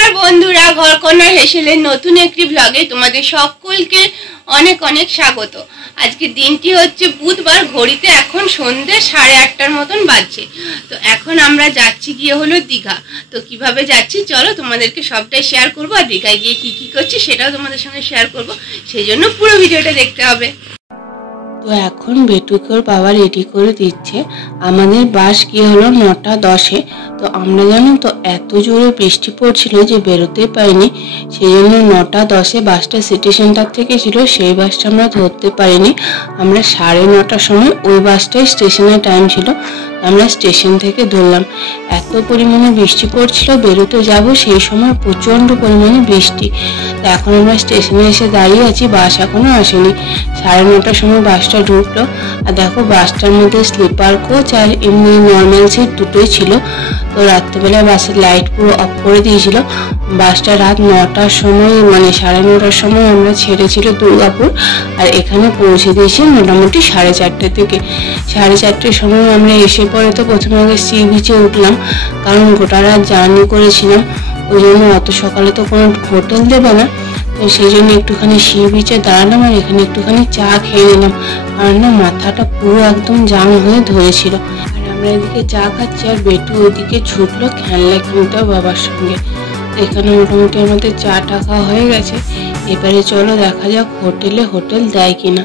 নমস্কার বন্ধুরা, ঘরকন্যা হেসেলের নতুন একটি ব্লগে তোমাদের সকলকে অনেক অনেক স্বাগত। আজকে দিনটি হচ্ছে বুধবার, ঘড়িতে এখন সন্ধ্যে 8:30টার মতন বাজছে। তো এখন আমরা যাচ্ছি গিয়ে হলো দীঘা। তো কিভাবে যাচ্ছি চলো তোমাদেরকে সবটাই শেয়ার করবো, আর দীঘায় গিয়ে কি কি করছি সেটাও তোমাদের সঙ্গে শেয়ার করবো, সেই জন্য পুরো ভিডিওটা দেখতে হবে। তো এখন বেটুকে ওর বাবা রেডি করে দিচ্ছে। আমাদের বাস গিয়ে হলো 9:10-এ। তো আমরা জানো তো এত জোরে বৃষ্টি পড়ছিল যে বেরোতেই পারিনি, সেই জন্য 9:10-এ বাসটা সিটি সেন্টার থেকে ছিল, সেই বাসটা আমরা ধরতে পারিনি। আমরা 9:30টার সময় ওই বাসটাই স্টেশনের টাইম ছিল, আমরা স্টেশন থেকে ধরলাম। এত পরিমাণে বৃষ্টি পড়ছিল, বেরোতে যাব সেই সময় প্রচণ্ড পরিমাণে বৃষ্টি। তো এখন আমরা স্টেশনে এসে দাঁড়িয়ে আছি, বাস এখনও আসেনি। 9:30টার সময় বাসটা ঢুকলো। আর দেখো বাসটার মধ্যে স্লিপার কোচ আর এমনি নর্মাল সিট দুটোই ছিল। তো রাত্রেবেলা বাসের লাইট পুরো অফ করে দিয়েছিল। বাসটা রাত 9টার সময় মানে 9:30টার সময় আমরা ছেড়েছিল দুর্গাপুর, আর এখানে পৌঁছে দিয়েছি মোটামুটি 4:30 থেকে। 4:30টার সময় আমরা এসে পরে তো প্রথমে আগে সি বিচে উঠলাম, কারণ গোটা রাত জার্নি করেছিলাম, ওই জন্য অত সকালে তো কোনো হোটেল দেবে না। তো সেই জন্য একটুখানি সি বিচে দাঁড়ালাম আর এখানে একটুখানি চা খেয়ে নিলাম, কারণ না মাথাটা পুরো একদম জাম হয়ে ধরেছিল। আর আমরা এদিকে চা খাচ্ছি আর বেটু ওইদিকে ছুটলো খেলনা কিনতে বাবার সঙ্গে। এখানে মোটামুটি আমাদের চাটা খাওয়া হয়ে গেছে। এবারে চলো দেখা যাক হোটেল দেয় কিনা।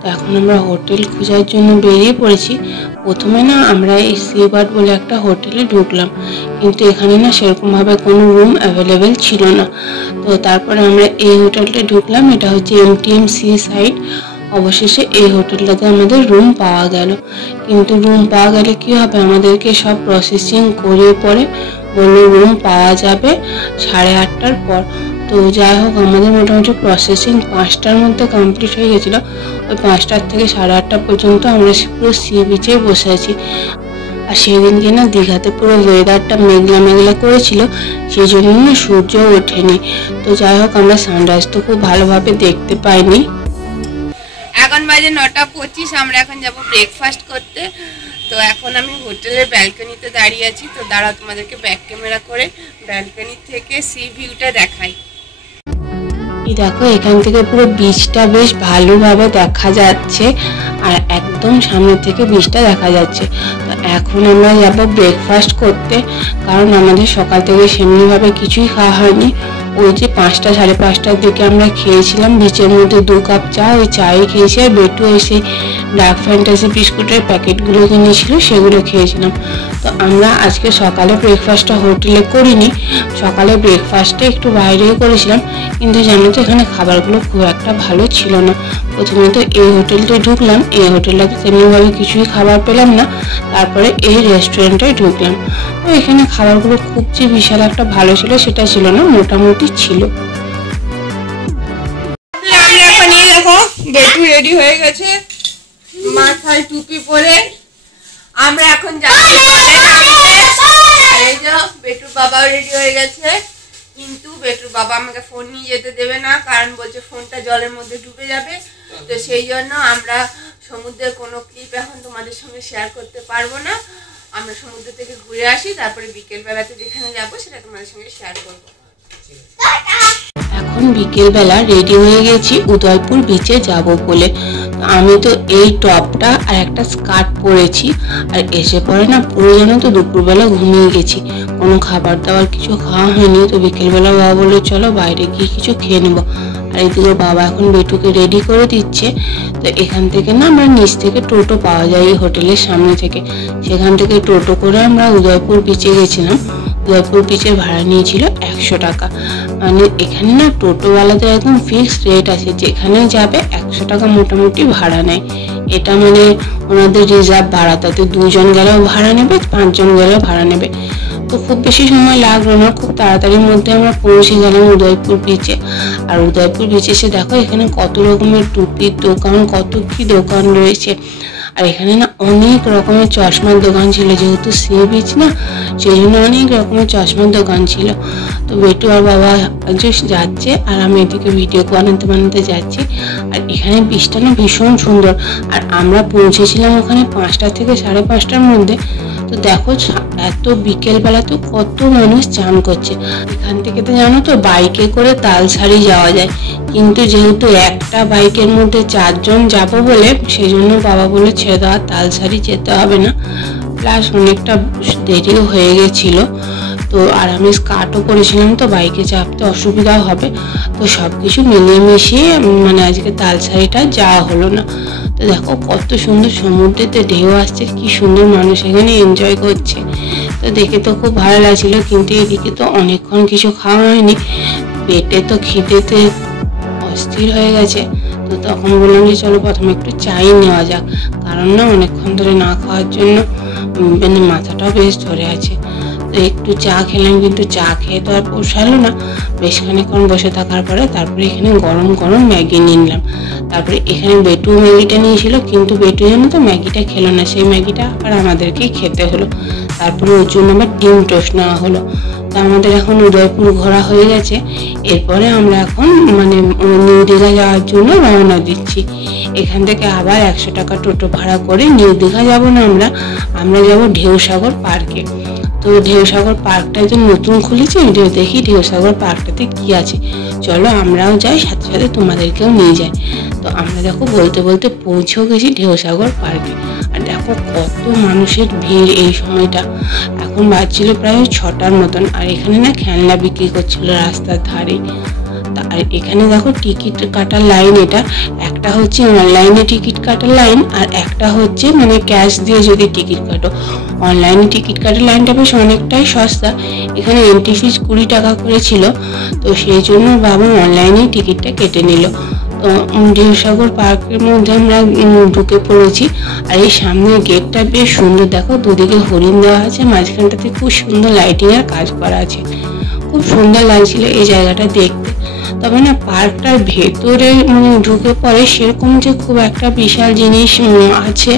তো এখন আমরা হোটেল খোঁজার জন্য বেরিয়ে পড়েছি। প্রথমে না আমরা এই সিবার্ড বলে একটা হোটেলে ঢুকলাম, কিন্তু এখানে না সেরকমভাবে কোনো রুম অ্যাভেলেবেল ছিল না। তো তারপরে আমরা এই হোটেলটা ঢুকলাম, এটা হচ্ছে MTM সি সাইড। অবশেষে এই হোটেলটাতে আমাদের রুম পাওয়া গেল, কিন্তু রুম পাওয়া গেলে কি হবে, আমাদেরকে সব প্রসেসিং করে পরে বললো রুম পাওয়া যাবে 8:30টার পর। তো যাই হোক আমাদের মোটামুটি প্রসেসিং 5টার মধ্যে কমপ্লিট হয়ে গেছিলো। ওই 5টার থেকে 8:30 পর্যন্ত আমরা পুরো সি বিচে বসে আছি। আর সেদিনকে না দীঘাতে পুরো ওয়েদারটা মেঘলা মেঘলা করেছিল, সেই জন্য না সূর্য ওঠেনি। তো যাই হোক আমরা সানরাইজ তো খুব ভালোভাবে দেখতে পাইনি। এখন বাজে 9:25, আমরা এখন যাব ব্রেকফাস্ট করতে। তো এখন আমি হোটেলের ব্যালকনিতে দাঁড়িয়ে আছি। তো দাঁড়াও তোমাদেরকে ব্যাক ক্যামেরা করে ব্যালকনি থেকে সি ভিউটা দেখাই। এই দেখো এখান থেকে পুরো বিচটা বেশ ভালোভাবে দেখা যাচ্ছে, আর একদম সামনে থেকে বিচটা দেখা যাচ্ছে। তো এখন আমরা যাব ব্রেকফাস্ট করতে, কারণ আমাদের সকাল থেকে সেমনিভাবে কিছুই খাওয়া হয়নি। ওই যে 5টা 5:30টার দিকে আমরা খেয়েছিলাম বিচের মধ্যে 2 কাপ চা, ওই চাই খেয়েছি। আর বেটু এসে ডার্ক ফ্যান্টাসি বিস্কুটের প্যাকেটগুলো কিনেছিল, সেগুলো খেয়েছিলাম। তো আমরা আজকে সকালে ব্রেকফাস্টটা হোটেলে করিনি, সকালে ব্রেকফাস্টে একটু বাইরেও করেছিলাম, কিন্তু জানো তো এখানে খাবারগুলো খুব একটা ভালো ছিল না। প্রথমে তো এই হোটেলটায় ঢুকলাম, এই হোটেলটাতে তেমনিভাবে কিছুই খাবার পেলাম না। তারপরে এই রেস্টুরেন্টে ঢুকলাম, তো এখানে খাবারগুলো খুব যে বিশাল একটা ভালো ছিল সেটা ছিল না, মোটামুটি ছিল। আমি এখন এই দেখো বেটু রেডি হয়ে গেছে, মাথায় টুপি পরে। আমরা এখন যাচ্ছি এই যে বেটুর বাবাও রেডি হয়ে গেছে, কিন্তু বেটুর বাবা আমাকে ফোন নিয়ে যেতে দেবে না, কারণ বলছে ফোনটা জলের মধ্যে ডুবে যাবে। তো সেই জন্য আমরা সমুদ্রের কোনো ক্লিপ এখন তোমাদের সঙ্গে শেয়ার করতে পারবো না। আমরা সমুদ্র থেকে ঘুরে আসি, তারপরে বিকেল বেলাতে যেখানে যাবো সেটা তোমাদের সঙ্গে শেয়ার করবো। এখন বিকেলবেলা রেডি হয়ে গেছি উদয়পুর বিচে যাব বলে। আমি তো এই টপটা আর একটা স্কার্ট পরেছি, আর এসে পরে না পুরো যেন তো দুপুরবেলা ঘুমিয়ে গেছি, কোনো খাবার দাবার কিছু খাওয়া হয়নি। তো বিকেলবেলা বাবা বললো চলো বাইরে গিয়ে কিছু খেয়ে নেবো। আর এদিকে বাবা এখন বেটুকে রেডি করে দিচ্ছে। তো এখান থেকে না আমরা নিচ থেকে টোটো পাওয়া যায় এই হোটেলের সামনে থেকে, সেখান থেকে টোটো করে আমরা উদয়পুর বিচে গেছিলাম। উদয়পুর বিচের ভাড়া নিয়েছিল 100 টাকা। মানে এখানে না টোটোওয়ালাদের একদম ফিক্সড রেট আছে, যেখানে যাবে 100 টাকা মোটামুটি ভাড়া নেয়। এটা মানে ওনাদের রিজার্ভ ভাড়া, তাতে 2 জন গেলেও ভাড়া নেবে, 5 জন গেলেও ভাড়া নেবে। তো খুব বেশি সময় লাগলো না, খুব তাড়াতাড়ির মধ্যে আমরা পৌঁছে গেলাম উদয়পুর বিচে। আর উদয়পুর বিচে এসে দেখো এখানে কত রকমের টুপির দোকান, কত কি দোকান রয়েছে। আর এখানে না অনেক রকমের চশমার দোকান ছিল, যেহেতু সি বিচ না সেই জন্য অনেক রকমের চশমার দোকান ছিল। তো বেটু আর বাবা যাচ্ছে, আর আমি এদিকে ভিডিও বানাতে যাচ্ছি। আর এখানে বিচটা না ভীষণ সুন্দর। আর আমরা পৌঁছেছিলাম ওখানে 5টা থেকে 5:30টার মধ্যে। তো দেখো এত বিকেলবেলা তো কত মানুষ চান করছে। এখান থেকে তো জানো তো বাইকে করে তালসারি যাওয়া যায়, কিন্তু যেহেতু একটা বাইকের মধ্যে 4 জন যাবো বলে সেই জন্য বাবা বলে ছেড়ে দেওয়া, তালসারি যেতে হবে না। প্লাস অনেকটা দেরিও হয়ে গেছিল, তো আর আমি স্কার্টও পরেছিলাম, তো বাইকে চাপতে অসুবিধাও হবে। তো সব কিছু মিলিয়ে মিশিয়ে মানে আজকে তালসারিটা যাওয়া হলো না। তো দেখো কত সুন্দর সমুদ্রেতে ঢেউ আসছে, কি সুন্দর মানুষ এখানে এনজয় করছে। তো দেখে তো খুব ভালো লাগছিল, কিন্তু এদিকে তো অনেকক্ষণ কিছু খাওয়া হয়নি, পেটে তো খিদেতে অস্থির হয়ে গেছে। তো তখন বললাম যে চলো প্রথমে একটু চাই নেওয়া যাক, কারণ না অনেকক্ষণ ধরে না খাওয়ার জন্য মানে মাথাটাও বেশ ধরে আছে। তো একটু চা খেলাম, কিন্তু চা খেয়ে তো আর পোষালো না। বেশ খানিকক্ষণ বসে থাকার পরে তারপরে এখানে গরম গরম ম্যাগি নিলাম। তারপরে এখানে বেটু ম্যাগিটা নিয়েছিল, কিন্তু বেটু জানো তো ম্যাগিটা খেলো না, সেই ম্যাগিটা আবার আমাদেরকেই খেতে হলো। তারপরে ওর জন্য আবার ডিম টোস্ট নেওয়া হলো। তো আমাদের এখন উদয়পুর ঘোরা হয়ে গেছে, এরপরে আমরা এখন মানে নিউ দীঘা যাওয়ার জন্য রওনা দিচ্ছি। এখান থেকে আবার 100 টাকা টোটো ভাড়া করে নিউ দীঘা যাবো না, আমরা যাবো ঢেউসাগর পার্কে। তো ঢেউসাগর পার্কটা যে নতুন খুলেছে, দেখি ঢেউসাগর পার্কটাতে কি আছে, চলো আমরাও যাই, সাথে সাথে তোমাদেরকেও নিয়ে যাই। তো আমরা দেখো বলতে বলতে পৌঁছেও গেছি ঢেউসাগর পার্কে। আর দেখো কত মানুষের ভিড় এই সময়টা, এখন বাজছিল প্রায় 6টার মতন। আর এখানে না খেলনা বিক্রি করছিল রাস্তার ধারে। আর এখানে দেখো টিকিট কাটার লাইন, এটা একটা হচ্ছে অনলাইনে টিকিট কাটার লাইন, আর একটা হচ্ছে মানে ক্যাশ দিয়ে যদি টিকিট কাটো। অনলাইনে টিকিট কাটার লাইনটা বেশ অনেকটাই সস্তা, এখানে এন্ট্রি ফিস 20 টাকা করে ছিল। তো সেই জন্য বাবা অনলাইনেই টিকিটটা কেটে নিল। তো ঢেউসাগর পার্কের মধ্যে আমরা ঢুকে পড়েছি। আর এই সামনের গেটটা বেশ সুন্দর, দেখো দুদিকে হরিণ দেওয়া আছে, মাঝখানটাতে খুব সুন্দর লাইটিং এর কাজ করা আছে, খুব সুন্দর লাগছিল এই জায়গাটা দেখতে। তবে না পার্কটার ভেতরে মানে ঢুকে পড়ে সেরকম যে খুব একটা বিশাল জিনিস আছে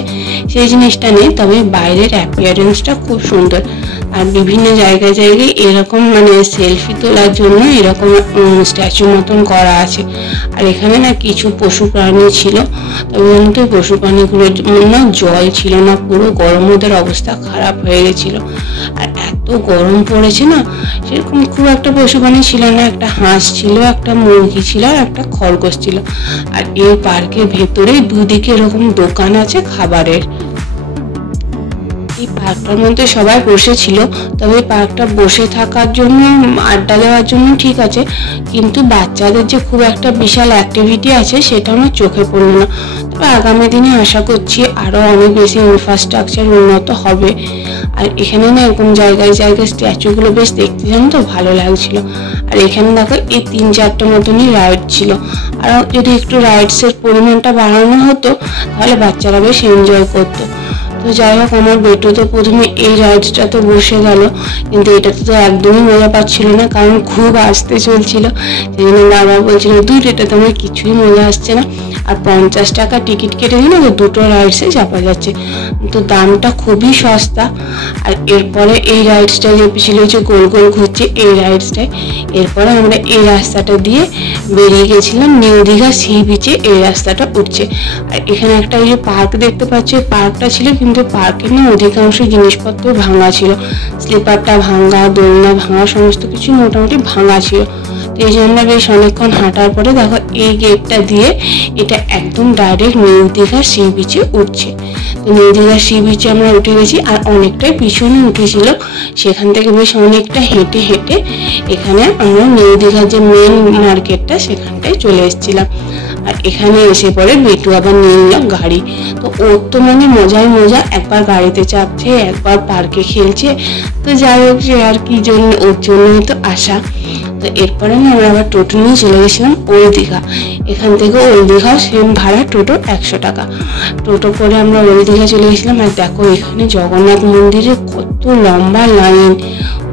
সেই জিনিসটা নেই, তবে বাইরের অ্যাপিয়ারেন্সটা খুব সুন্দর। আর বিভিন্ন জায়গায় জায়গায় এরকম মানে সেলফি তোলার জন্য এরকম স্ট্যাচু মতন করা আছে। আর এখানে না কিছু পশু প্রাণী ছিল, তবে তো পশু প্রাণীগুলোর না জল ছিল না, পুরো গরম ওদের অবস্থা খারাপ হয়ে গেছিল। আর এত গরম পড়েছে না, সেরকম খুব একটা পশু প্রাণী ছিল না, একটা হাঁস ছিল, একটা মুরগি ছিল, আর একটা খরগোশ ছিল। আর এই পার্কের ভেতরে দুদিকে এরকম দোকান আছে খাবারের। এই পার্কটার মধ্যে সবাই বসেছিল, তবে পার্কটা বসে থাকার জন্য আড্ডা দেওয়ার জন্য ঠিক আছে, কিন্তু বাচ্চাদের যে খুব একটা বিশাল অ্যাক্টিভিটি আছে সেটা আমার চোখে পড়লো না। তবে আগামী দিনে আশা করছি আরো অনেক বেশি ইনফ্রাস্ট্রাকচার উন্নত হবে। আর এখানে না এরকম জায়গায় জায়গায় স্ট্যাচুগুলো বেশ দেখতে জানো তো ভালো লাগছিল। আর এখানে দেখো এই 3-4টে মতনই রাইড ছিল, আর যদি একটু রাইডসের পরিমাণটা বাড়ানো হতো তাহলে বাচ্চারা বেশ এনজয় করতো। তো যাই হোক, আমার বেটু তো প্রথমে এই রাইডসটা তো বসে গেল, কিন্তু এটাতে তো একদমই মজা পাচ্ছিল না, কারণ খুব আস্তে চলছিল। সেই জন্য বারবার বলছিল দূর, এটাতে আমার কিছুই মজা আসছে না। আর 50 টাকা টিকিট কেটে দিল, তো দুটো রাইডসে চাপা যাচ্ছে, তো দামটা খুবই সস্তা। আর এরপরে এই রাইডসটা চেপেছিল যে গোল গোল ঘুরছে এই রাইডসটায়। এরপরে আমরা এই রাস্তাটা দিয়ে বেরিয়ে গেছিলাম নিউ দীঘা সি বিচে, এই রাস্তাটা উঠছে। আর এখানে একটা এই যে পার্ক দেখতে পাচ্ছি, পার্কটা ছিল, কিন্তু পার্কের না অধিকাংশ জিনিসপত্র ভাঙা ছিল, স্লিপারটা ভাঙা, দোলনা ভাঙা, সমস্ত কিছু মোটামুটি ভাঙা ছিল। তো এই জন্য বেশ অনেকক্ষণ হাঁটার পরে দেখো এই গেটটা দিয়ে এটা একদম ডাইরেক্ট নিউ দীঘা সি বিচে উঠছে। তো নিউ দীঘা সি বিচে আমরা উঠে গেছি, আর অনেকটাই পিছনে উঠেছিল, সেখান থেকে বেশ অনেকটা হেঁটে হেঁটে এখানে আমরা নিউ দীঘার যে মেন মার্কেটটা সেখানটায় চলে এসেছিলাম। আর এখানে এসে পরে বেটু আবার নিয়ে নিলাম গাড়ি। তো ওর তো মানে মজাই মজা, একবার গাড়িতে চাপছে, একবার পার্কে খেলছে। তো যাই হোক, সে আর কি জন্য, ওর জন্যই তো আসা। তো এরপরে আমরা আবার টোটো নিয়ে চলে গেছিলাম ওল্ড দীঘা। এখান থেকে ওল্ড দীঘাও সেম ভাড়া, টোটো 100 টাকা। টোটো করে আমরা ওল্ড দীঘা চলে গেছিলাম। আর দেখো এখানে জগন্নাথ মন্দিরে কত লম্বা লাইন,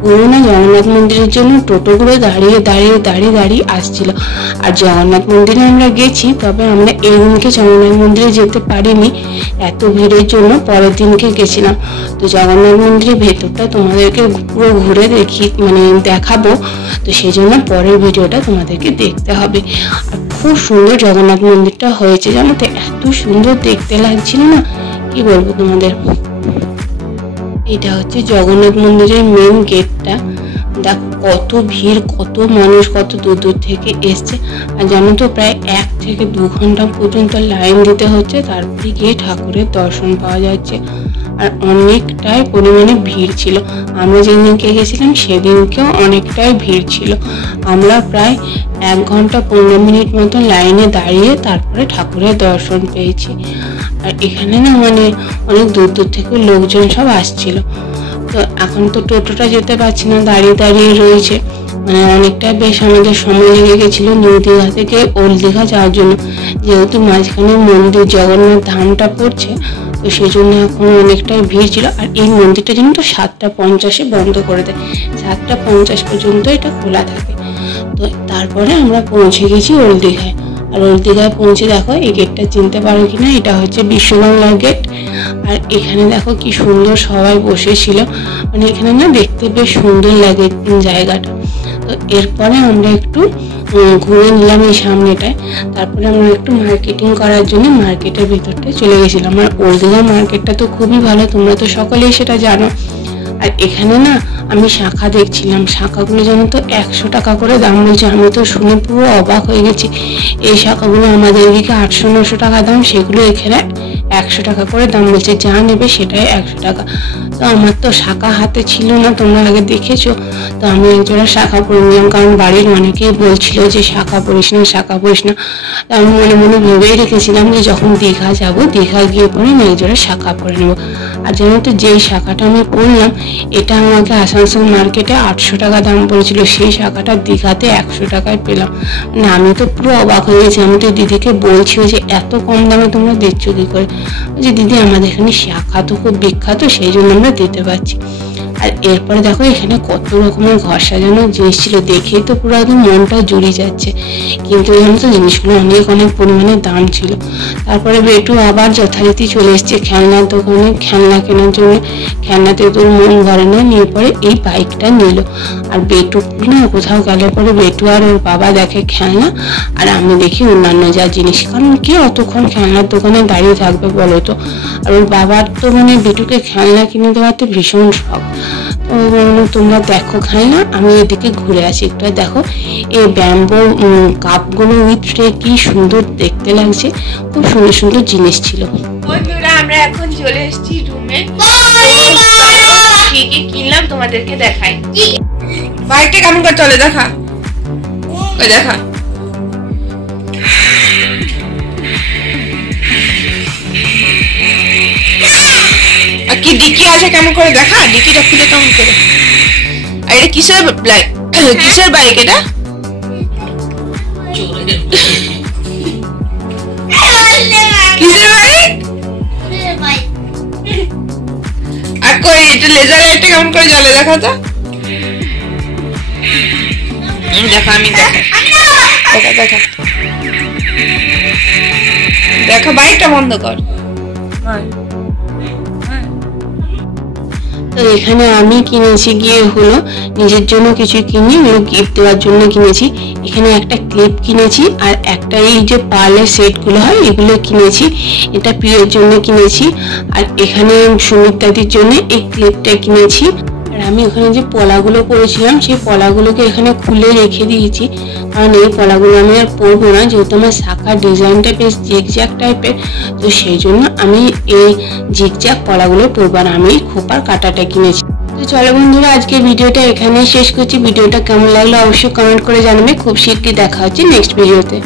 পুরো না জগন্নাথ মন্দিরের জন্য টোটোগুলো দাঁড়িয়ে দাঁড়িয়ে দাঁড়িয়ে দাঁড়িয়ে আসছিল। আর জগন্নাথ মন্দিরে আমরা গেছি, তবে আমরা এই দিনকে জগন্নাথ মন্দিরে যেতে পারিনি এত ভিড়ের জন্য, পরের দিনকে গেছিলাম। তো জগন্নাথ মন্দিরের ভেতরটা তোমাদেরকে পুরো ঘুরে দেখাবো, তো সেই জন্য পরের ভিডিওটা তোমাদেরকে দেখতে হবে। আর খুব সুন্দর জগন্নাথ মন্দিরটা হয়েছে জানো তো, এত সুন্দর দেখতে লাগছিল না, কি বলবো তোমাদের। এটা হচ্ছে জগন্নাথ মন্দিরের মেন গেটটা। দেখো কত ভিড়, কত মানুষ, কত দূর দূর থেকে এসছে। আর জানো তো প্রায় 1 থেকে 2 ঘন্টা পর্যন্ত লাইন দিতে হচ্ছে, তারপরে গিয়ে ঠাকুরের দর্শন পাওয়া যাচ্ছে। আর অনেকটাই পরিমাণে ভিড় ছিল। আমরা যেদিনকে গেছিলাম সেদিনকেও অনেকটাই ভিড় ছিল। আমরা প্রায় 1 ঘন্টা 15 মিনিট মতো লাইনে দাঁড়িয়ে তারপরে ঠাকুরের দর্শন পেয়েছি। আর এখানে না মানে অনেক দূর দূর থেকে লোকজন সব আসছিল। তো এখন তো টোটোটা যেতে পারছি না, দাঁড়িয়ে দাঁড়িয়ে রয়েছে। মানে অনেকটা বেশ আমাদের সময় লেগে গেছিলো নিউ দীঘা থেকে ওল্ড দীঘা যাওয়ার জন্য, যেহেতু মাঝখানে মন্দির জগন্নাথ ধামটা পড়ছে, তো সেই জন্য এখন অনেকটাই ভিড় ছিল। আর এই মন্দিরটা যেন তো 7:50 বন্ধ করে দেয়, 7:50 পর্যন্ত এটা খোলা থাকে। তো তারপরে আমরা পৌঁছে গেছি ওল্ড দীঘায়। আর ওল্ড দীঘায় পৌঁছে দেখো এই গেটটা চিনতে পারো কিনা, এটা হচ্ছে বিশ্ববাংলার গেট। আর এখানে দেখো কি সুন্দর সবাই বসেছিল, মানে এখানে না দেখতে বেশ সুন্দর লাগে জায়গাটা। তো এরপরে আমরা একটু ঘুরে নিলাম এই সামনেটায়। তারপরে আমরা একটু মার্কেটিং করার জন্য মার্কেটের ভিতরটায় চলে গেছিলাম। আর ওল্ড দীঘা মার্কেটটা তো খুবই ভালো, তোমরা তো সকলেই সেটা জানো। আর এখানে না আমি শাঁখা দেখছিলাম, শাঁখাগুলো জানো তো 100 টাকা করে দাম বলছে। আমি তো শুনে পুরো অবাক হয়ে গেছি। এই শাঁখাগুলো আমাদের এদিকে 800-900 টাকা দাম, সেগুলো এখানে 100 টাকা করে দাম বলছে। যা নেবে সেটাই 100 টাকা। তো আমার তো শাঁখা হাতে ছিল না, তোমরা আগে দেখেছো। তো আমি একজোড়া শাঁখা পরে নিলাম, কারণ বাড়ির অনেকেই বলছিল যে শাঁখা পরিস না, শাঁখা পরিস না। তো আমি মনে মনে ভেবেই রেখেছিলাম যে যখন দীঘা যাব, দীঘা গিয়ে পরে আমি একজোড়া শাঁখা পরে নেবো। আর জানো তো যেই শাঁখাটা আমি পরলাম, এটা আমাকে আসানসোল মার্কেটে 800 টাকা দাম পড়েছিল, সেই শাঁখাটা দীঘাতে 100 টাকায় পেলাম। মানে আমি তো পুরো অবাক হয়ে গেছি। আমি তো দিদিকে বলছি যে এত কম দামে তোমরা দিচ্ছ কি করে। যে দিদি আমাদের এখানে শাঁখা তো খুব বিখ্যাত, সেই জন্য আমরা দিতে পারছি। আর এরপরে দেখো এখানে কত রকমের ঘর সাজানোর জিনিস ছিল, দেখেই তো পুরো একদম মনটা জুড়িয়ে যাচ্ছে। কিন্তু এখানে তো জিনিসগুলো অনেক পরিমাণে দাম ছিল। তারপরে বেটু আবার যথারীতি চলে এসছে খেলনার দোকানে খেলনা কেনার জন্য। খেলনাতে তোর মন ভরে না, নিয়ে পরে এই বাইকটা নিল। আর বেটু না কোথাও গেলে পরে বেটু আর ওর বাবা দেখে খেলনা, আর আমি দেখি অন্যান্য যা জিনিস। কারণ কে অতক্ষণ খেলনার দোকানে দাঁড়িয়ে থাকবে বলো তো। আর ওর বাবার তো মানে বেটুকে খেলনা কিনে দেওয়াতে ভীষণ শখ। তোমরা দেখো খেলনা, আমি এদিকে ঘুরে আসি একটু। দেখো এই ব্যাম্বো কাপগুলো উইথ ট্রে কি সুন্দর দেখতে লাগছে, খুব সুন্দর সুন্দর জিনিস ছিল। বন্ধুরা আমরা এখন চলে এসেছি রুমে। কি কি কিনলাম তোমাদেরকে দেখাই। বাইকটা কেমন করে চলে দেখা, ওই দেখা। আর কি ডিকি আছে কেমন করে দেখা, ডিকিটা খুলে কেমন করে। আর এটা কিসের কিসের বাইক এটা? কিসের বাইক? আর কই এটা লেজার লাইটটা কেমন করে জ্বলে দেখা তো। দেখা আমি দেখা দেখা বাইকটা বন্ধ কর। তো এখানে আমি কিনেছি গিয়ে হলো নিজের জন্য কিছু কিনি, ওগুলো গিফট দেওয়ার জন্য কিনেছি। এখানে একটা ক্লিপ কিনেছি, আর একটা এই যে পার্লের সেটগুলো হয় এগুলো কিনেছি, এটা প্রিয়ের জন্য কিনেছি। আর এখানে সুমিত্রাদির জন্য এই ক্লিপটা কিনেছি। আর আমি ওখানে যে পলাগুলো পরেছিলাম সেই পলাগুলোকে এখানে খুলে রেখে দিয়েছি, কারণ এই পলাগুলো আমি আর পরবো না, যেহেতু আমার শাখার ডিজাইনটা বেশ জিগজ্যাগ টাইপের। তো সেই জন্য আমি এই জিগজ্যাগ পলাগুলো পরবো, আর আমি খোপার কাঁটাটা কিনেছি। তো চলো বন্ধুরা আজকে ভিডিওটা এখানে শেষ করছি। ভিডিওটা কেমন লাগলো অবশ্যই কমেন্ট করে জানাবে। খুব শীঘ্রই দেখা হচ্ছে নেক্সট ভিডিওতে।